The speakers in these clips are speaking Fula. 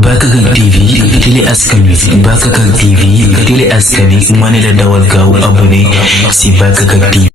Bakakak TV télé askan wi Bakakak TV télé askan wi ma ne la dawal gaaw abonné si Bakakak TV.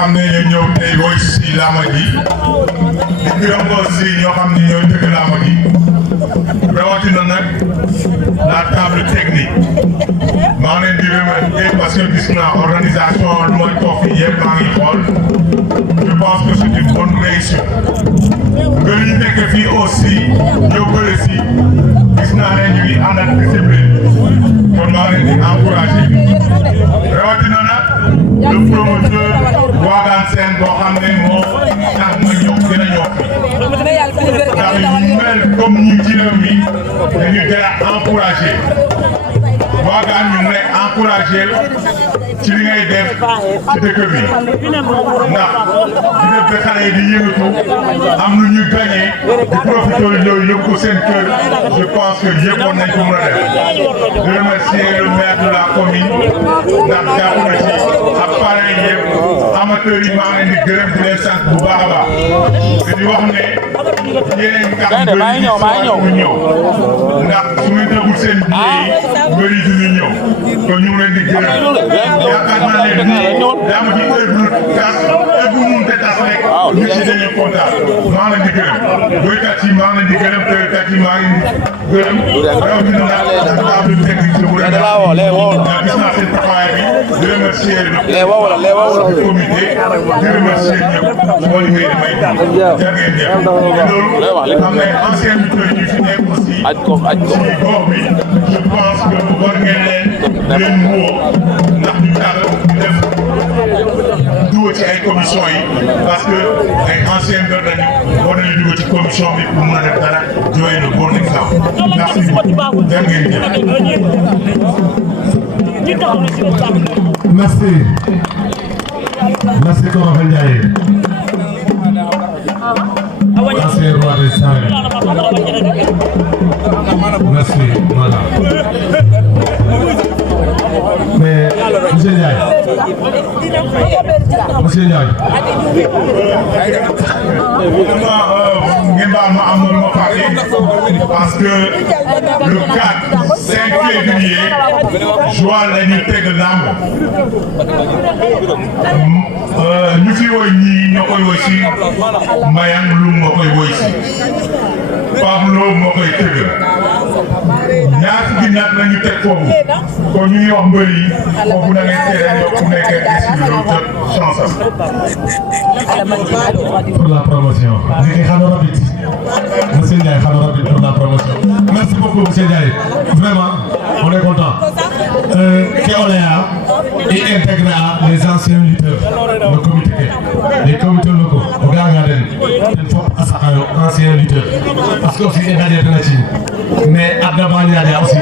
xam ne ñoo ñëw tey woy si làmb ji di gërëm aussi ñoo xam ne ñooy dëgg làmb ji rawatina nag la table technique maa ngi leen di remercier parce que gis naa organisation lu may toog fii yëpp maa ngi xool je pense que c'est une bonne réussite nga ñu nekk fii aussi ñëw bëre si gis naa ne ñu ngi ànd ak discipline kon maa ngi leen di encouragé rawatina nag le promoteur Wagan Sène boo xam ne moo tax ma ñëw gën a ñëw ndax ñu mel comme ñu ci réew mi dañu jëla encouragé Wagan ñu ngi lay encouragé ci li ngay def ci dëkk bi ndax di def ba xale yi di yëngatu am lu ñu gagné di profité ñëw yóbbu ko seen kër je pense que yëpp war nañ ko mën a def di remercier le maire de la commune ndax jàpp na ci ak parrain yëpp amateurs yi maa ngi leen di gërëm di leen sant bu baax a baax te di wax ne yeneen kàddu yi ñu ñëw ndax su ñu déglu seen biir yi bëri du ñu ñëw kon ñu ngi leen di gërëm yaakaar naa ne daa ma ci heure bu tas heure bu munte tas rek ñu si dañuy kontaan maa ngi leen di gërëm béykat yi maa ngi leen di gërëm béykat yi maa ngi gërëm rawatina nag table technique bu leen gis naa seen taxawaay bi di remercier le comité di remercier ñëpp su ma liggéey damay jar ngeen jëf loolu am na ancien lutteurs yi fi nekk aussi ci gox bi je pense que war ngeen leen woo ndax ñu tax ñu def dugg ci ay commission yi parce que ay anciens mbër lañu war nañu dugg ci commission bi pour mën a def dara joxe le bon exemple merci beaucoup jar ngeen jëf. Merci. Merci Korafa Ndiaye. Ancien roi des arènes. Merci, voilà. Mais monsieur Ndiaye. Monsieur Ndiaye. ngeen baal ma am na lu ma fàtte parce que le 4 5 février Joal la ñu teg lamb ñu fi woy ñii ñoo koy woy si Mbayang Loum moo koy woy si Pape Lo moo koy tëgg ñaar fukki nat la ñu teg foofu kon ñu ngi wax mbër yi foofu na ngeen teel a ñëw ku nekk inscrire jot chance am. Pour la promotion. Monsieur Ndiaye, pour la promotion. Merci beaucoup, monsieur Ndiaye. Vraiment, on est content. Keoléa, il intégrera les anciens lutteurs, le comité, les comités locaux, au Garden, il faut anciens lutteurs. Parce que aussi, il y a des mais Abdabali a aussi.